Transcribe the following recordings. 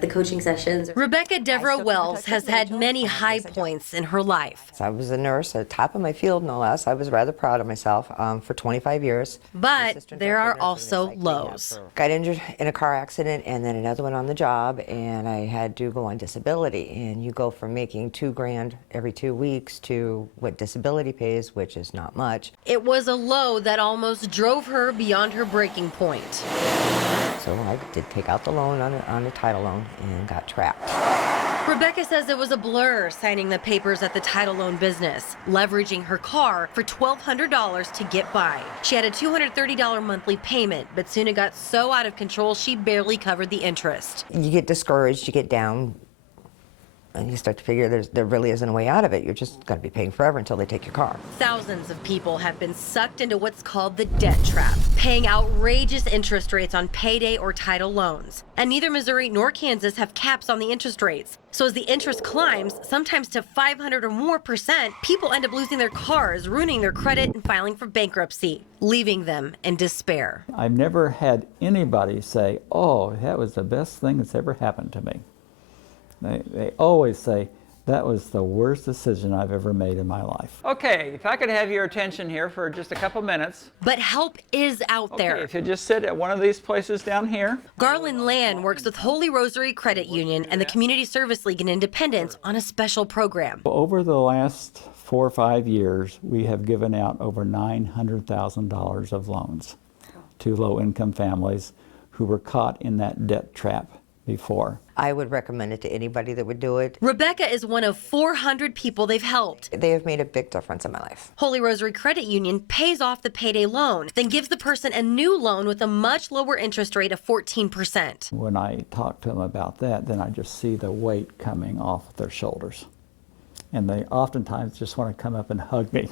the coaching sessions. Rebecca Devereaux Wells has had many high points in her life. I was a nurse at the top of my field, no less. I was rather proud of myself for 25 years. But there are also lows. Got injured in a car accident and then another one on the job, and I had to go on disability. And you go from making $2,000 every 2 weeks to what disability pays, which is not much. It was a low that almost drove her beyond her breaking point. So I did take out the loan on a title loan and got trapped. Rebecca says it was a blur signing the papers at the title loan business, leveraging her car for $1,200 to get by. She had a $230 monthly payment, but soon it got so out of control she barely covered the interest. You get discouraged, you get down, and you start to figure there really isn't a way out of it. You're just going to be paying forever until they take your car. Thousands of people have been sucked into what's called the debt trap, paying outrageous interest rates on payday or title loans. And neither Missouri nor Kansas have caps on the interest rates. So as the interest climbs, sometimes to 500 or more %, people end up losing their cars, ruining their credit, and filing for bankruptcy, leaving them in despair. I've never had anybody say, oh, that was the best thing that's ever happened to me. They always say, that was the worst decision I've ever made in my life. Okay, if I could have your attention here for just a couple minutes. But help is out there. Okay, if you just sit at one of these places down here. Garland Land works with Holy Rosary Credit Union and the Community Service League in Independence on a special program. Over the last 4 or 5 years, we have given out over $900,000 of loans to low-income families who were caught in that debt trap before. I would recommend it to anybody that would do it. Rebecca is one of 400 people they've helped. They have made a big difference in my life. Holy Rosary Credit Union pays off the payday loan, then gives the person a new loan with a much lower interest rate of 14%. When I talk to them about that, then I just see the weight coming off their shoulders. And they oftentimes just want to come up and hug me.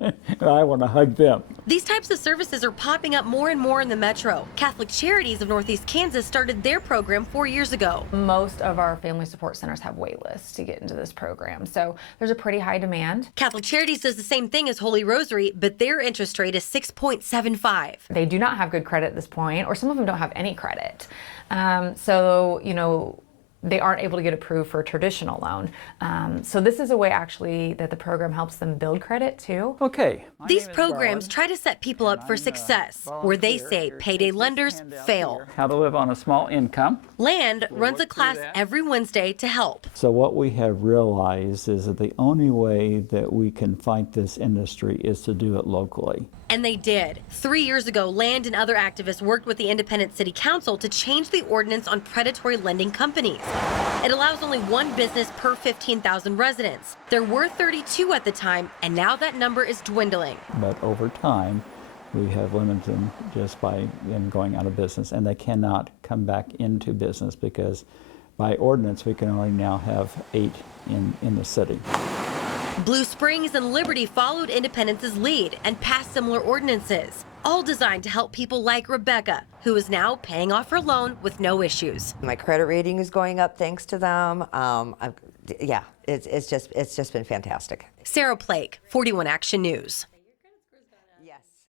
And I want to hug them. These types of services are popping up more and more in the metro. Catholic Charities of Northeast Kansas started their program 4 years ago. Most of our family support centers have wait lists to get into this program, so there's a pretty high demand. Catholic Charities does the same thing as Holy Rosary, but their interest rate is 6.75. They do not have good credit at this point, or some of them don't have any credit. So, you know, they aren't able to get approved for a traditional loan. So this is a way actually that the program helps them build credit too. Okay. These programs try to set people up for success, where they say payday lenders fail. How to live on a small income. Land runs a class every Wednesday to help. So what we have realized is that the only way that we can fight this industry is to do it locally. And they did. 3 years ago, Land and other activists worked with the Independent City Council to change the ordinance on predatory lending companies. It allows only one business per 15,000 residents. There were 32 at the time, and now that number is dwindling. But over time, we have limited them just by them going out of business, and they cannot come back into business because by ordinance, we can only now have 8 in the city. Blue Springs and Liberty followed Independence's lead and passed similar ordinances, all designed to help people like Rebecca, who is now paying off her loan with no issues. My credit rating is going up thanks to them. Yeah, it's just been fantastic. Sarah Plake, 41 Action News.